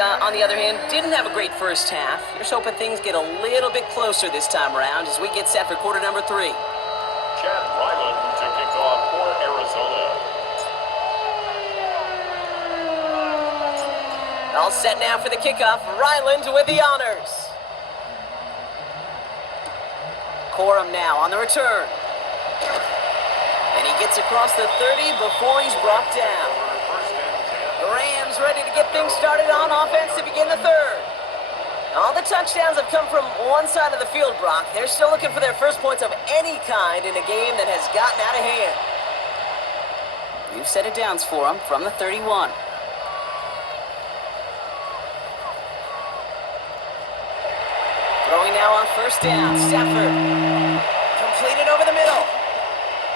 on the other hand, didn't have a great first half. Here's hoping things get a little bit closer this time around as we get set for quarter number 3. Chad Ryland to kick off for Arizona. All set now for the kickoff. Ryland with the honors. Corum now on the return. And he gets across the 30 before he's brought down. The Rams ready to get things started on offense to begin the third. All the touchdowns have come from one side of the field, Brock. They're still looking for their first points of any kind in a game that has gotten out of hand. New set of downs for them from the 31. Throwing now on first down. Stafford. Completed over the middle.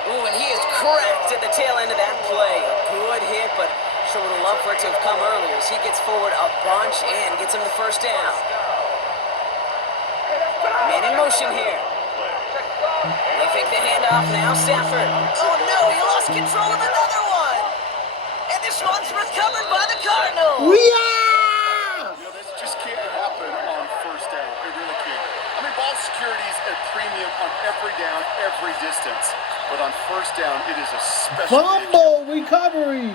Ooh, and he is cracked at the tail end of that play. A good hit, but sure would have loved for it to have come earlier as he gets forward a bunch and gets him the first down. Man in motion here. They fake the handoff now. Stafford. Oh no, he lost control of another one. And this one's recovered by the Cardinals. This just can't happen on first down. It really can't. I mean, ball security is at premium on every down, every distance. But on first down, it is a special fumble recovery.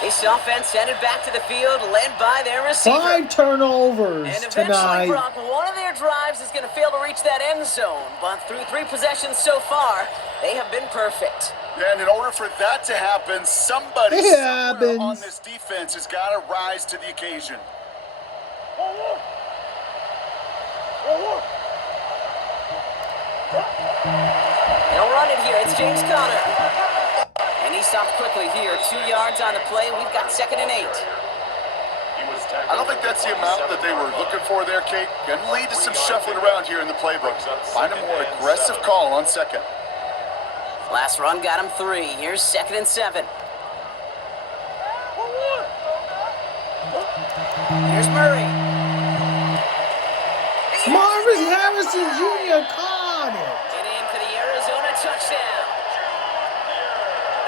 This offense headed back to the field, led by their receiver. 5 turnovers and eventually, tonight. Brock, one of their drives is going to fail to reach that end zone. But through 3 possessions so far, they have been perfect. Yeah, and in order for that to happen, somebody somewhere on this defense has got to rise to the occasion. They'll run it here. It's James Conner. And he stopped quickly here. 2 yards on the play. We've got 2nd and 8. I don't think that's the amount that they were looking for there, Kate. Can lead to some shuffling around here in the playbook. Find a more aggressive call on second. Last run got him 3. Here's 2nd and 7. Here's Murray. Marvin Harrison Jr. caught it. And in for the Arizona touchdown.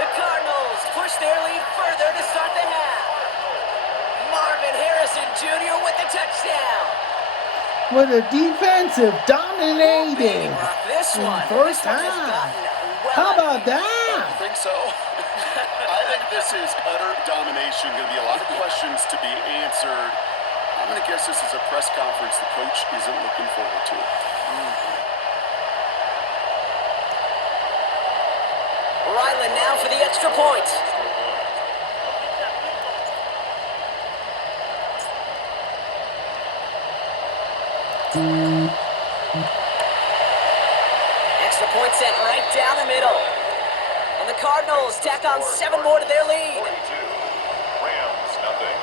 The Cardinals push their lead further to start the half. Marvin Harrison Jr. with the touchdown. With a defensive dominating This one, first half. How about that? I think so. I think this is utter domination. Going to be a lot of questions to be answered. I'm going to guess this is a press conference the coach isn't looking forward to. Ryland now for the extra point. Extra point sent right down the middle. And the Cardinals tack on 7 more to their lead. 42. Rams, nothing.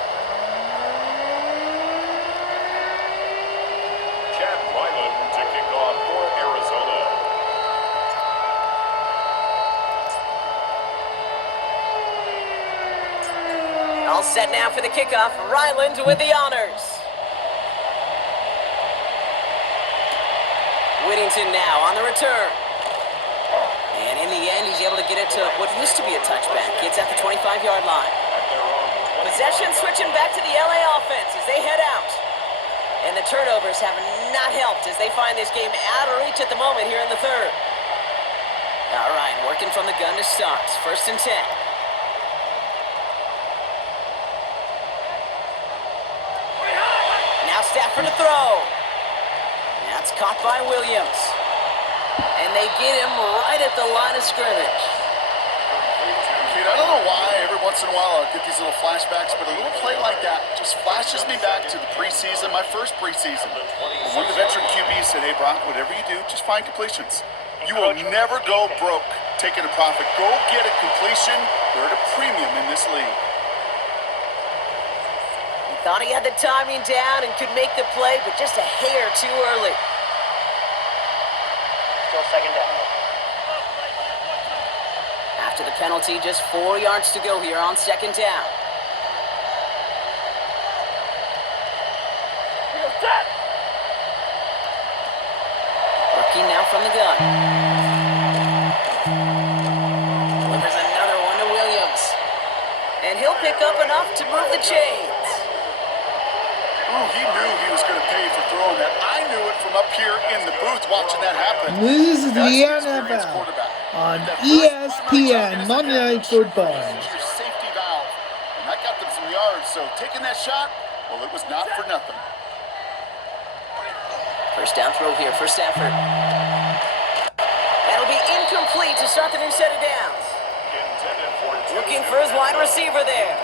Chad Ryland to kick off for Arizona. All set now for the kickoff. Ryland with the honors. Whittington now on the return. And in the end, he's able to get it to what used to be a touchback. It's at the 25-yard line. Possession switching back to the LA offense as they head out. And the turnovers have not helped as they find this game out of reach at the moment here in the third. All right, working from the gun to start. 1st and 10. Now Stafford to throw. That's caught by Williams. And they get him right at the line of scrimmage. Kate, I don't know why every once in a while I get these little flashbacks, but a little play like that just flashes me back to the preseason, my first preseason. One of the veteran QBs said, hey, Brock, whatever you do, just find completions. You will never go broke taking a profit. Go get a completion. They're at a premium in this league. He thought he had the timing down and could make the play, but just a hair too early. Still 2nd down. After the penalty, just 4 yards to go here on 2nd down. Rookie now from the gun. up enough to move the chains. Ooh, he knew he was going to pay for throwing that. I knew it from up here in the booth watching that happen. This is the That's an experienced NFL quarterback. on That first primary ESPN target is Monday the Night catch. Football. This is your safety valve. And that got them some yards. So taking that shot, well, it was not for nothing. First down throw here for Stafford. That'll be incomplete to start the new set of downs. Looking for his wide receiver there.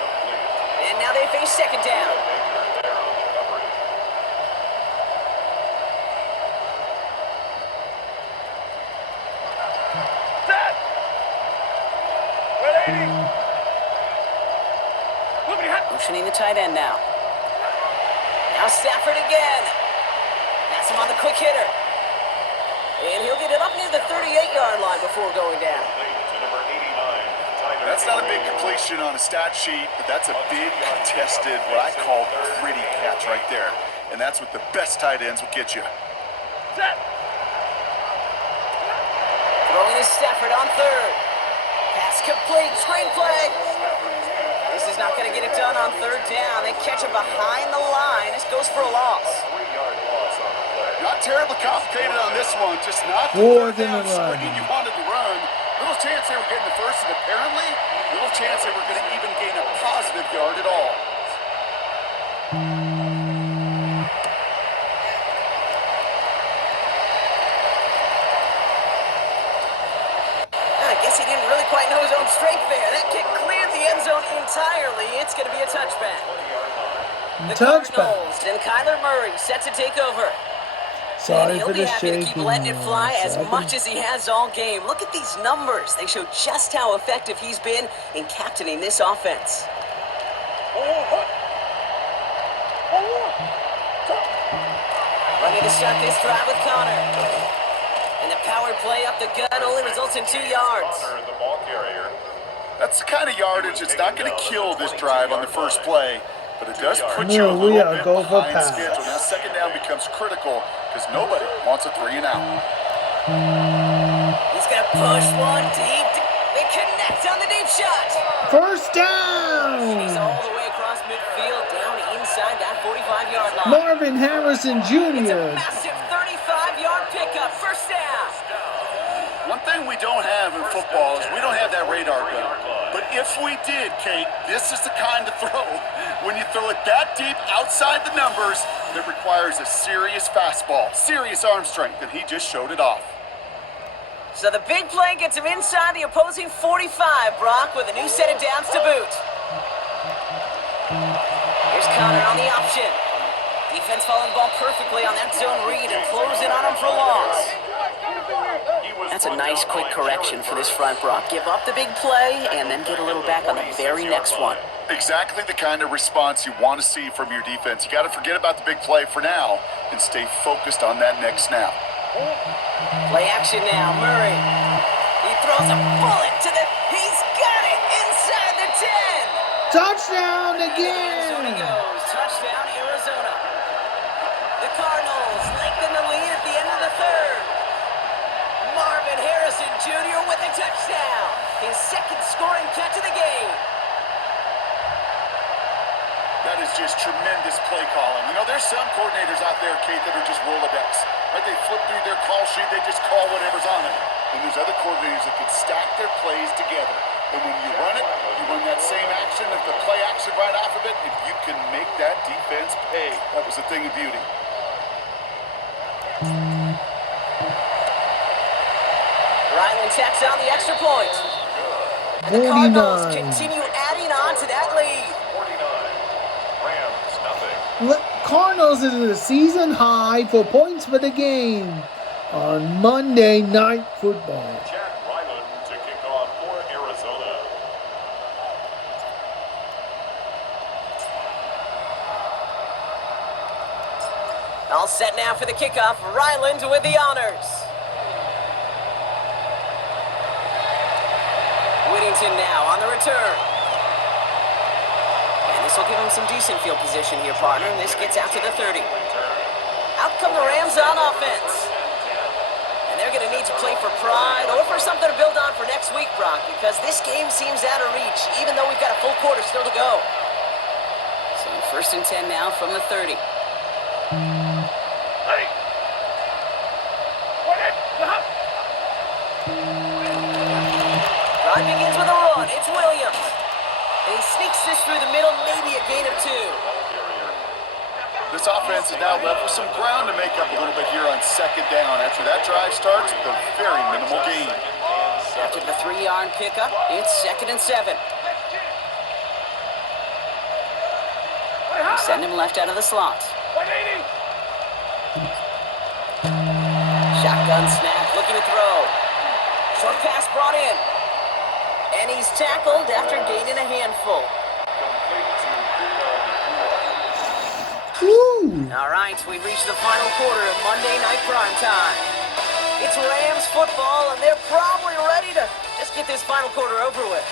And now they face second down. Motioning the tight end now. Now Stafford again. That's him on the quick hitter. And he'll get it up near the 38-yard line before going down. That's not a big completion on a stat sheet, but that's a big contested, what I call gritty catch right there. And that's what the best tight ends will get you. Throwing is Stafford on third. Pass complete. Screenplay. This is not going to get it done on third down. They catch it behind the line. This goes for a loss. Not terribly complicated on this one. Just not the Fourth third and down a run. screen you wanted to run. Little chance they were getting the first, and apparently, little chance they were going to even gain a positive yard at all. I guess he didn't really quite know his own strength there. That kick cleared the end zone entirely. It's going to be a touchback. The Cardinals and Kyler Murray set to take over. Sorry he'll for be the happy to keep shaking. letting it fly as Second. much as he has all game. Look at these numbers. They show just how effective he's been in captaining this offense. Ready to start this drive with Connor. And the power play up the gut only results in 2 yards. The ball carrier. That's the kind of yardage that's not going to kill this drive on the first play, but it does put you a No, we little are bit go for behind pass. schedule. Now second down becomes critical because nobody wants a 3 and out. He's going to push one deep. They connect on the deep shot. First He's down. all the way across midfield, down inside that 45-yard line. Marvin Harrison It's a Jr. massive 35-yard pickup. First down. One thing we don't have in football is we don't have that radar gun. But if we did, Kate, this is the kind of throw. When you throw it that deep outside the numbers, that requires a serious fastball, serious arm strength, and he just showed it off. So the big play gets him inside the opposing 45, Brock, with a new set of downs to boot. Here's Connor on the option. Defense following the ball perfectly on that zone read and closing on him for a loss. That's a nice quick correction for this front, Brock. Give up the big play and then get a little back on the very next one. Exactly the kind of response you want to see from your defense. You got to forget about the big play for now and stay focused on that next snap. Play action now, Murray. He throws a bullet to the... He's got it inside the 10. Touchdown Arizona again. goes. Touchdown, Arizona. The Cardinals lengthen the lead at the end of the third. Marvin Harrison Jr. with a touchdown. His second scoring catch of the game. That is just tremendous play calling. You know, there's some coordinators out there, Kate, that are just Rolodex. Right? They flip through their call sheet, they just call whatever's on it. And there's other coordinators that can stack their plays together. And when you run it, you run that same action, if the play action right off of it, and you can make that defense pay. That was a thing of beauty. Ryland tacks on the extra point. And the Cardinals 49. continue adding on to that lead. 49. Rams, nothing. Cardinals is a season high for points for the game on Monday Night Football. Jack Ryland to kick off for Arizona. All set now for the kickoff. Ryland with the honors. Whittington now on the return. And this will give him some decent field position here, partner. This gets out to the 30. Out come the Rams on offense. And they're going to need to play for pride or for something to build on for next week. week, Brock, because this game seems out of reach, even though we've got a full quarter still to go. So 1st and 10 now from the 30. Drive begins with a run. It's Williams. And he sneaks this through the middle, maybe a gain of 2. This offense is now left with some ground to make up a little bit here on 2nd down. After that drive starts with a very minimal gain. After the 3-yard pickup, it's 2nd and 7. Send him left out of the slot. Shotgun snap, looking to throw. Short pass brought in. And he's tackled after gaining a handful. Woo! All right, we've reached the final quarter of Monday Night Primetime. It's Rams football, and they're probably ready to just get this final quarter over with.